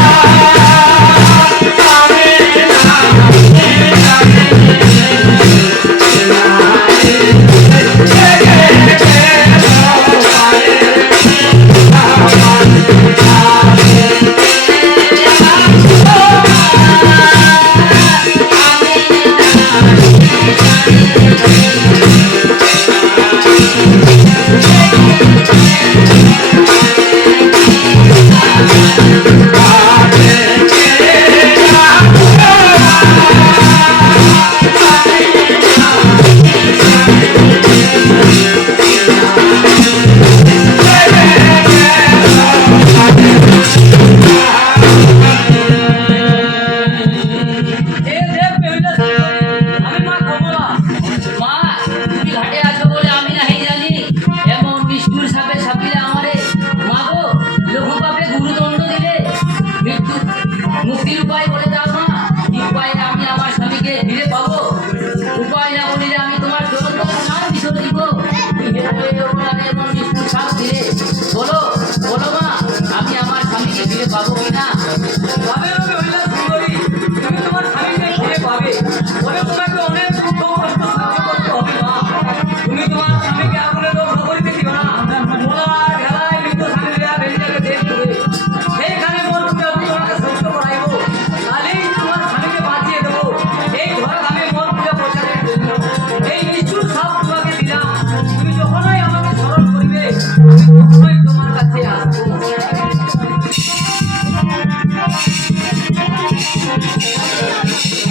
Ah স্বামীকে ফিরে পাবো কিনা। ভাবে ভাবে হইলা সুন্দরী, তুমি তোমার স্বামীকে ফিরে পাবে। পরে তোমাকে অনেক দুঃখ কষ্ট সহ্য করতে হবে মা। তুমি তোমার স্বামীকে আগুনে দগ্ধ করিতে দিও না। মোলার ভেলায় মৃত স্বামীরা বেরিয়ে দেখবে, সেইখানে মোর পূজা তোমাকে সহ্য করাইব। কালেই তোমার স্বামীকে বাঁচিয়ে দেবো। এই ধরো আমি মোর পূজা প্রচারের জন্য এই নিচুর সাপ তোমাকে দিলাম। তুমি যখনই আমাকে স্মরণ করিবে, আমি তখনই তোমার কাছে আসবো। Thank you.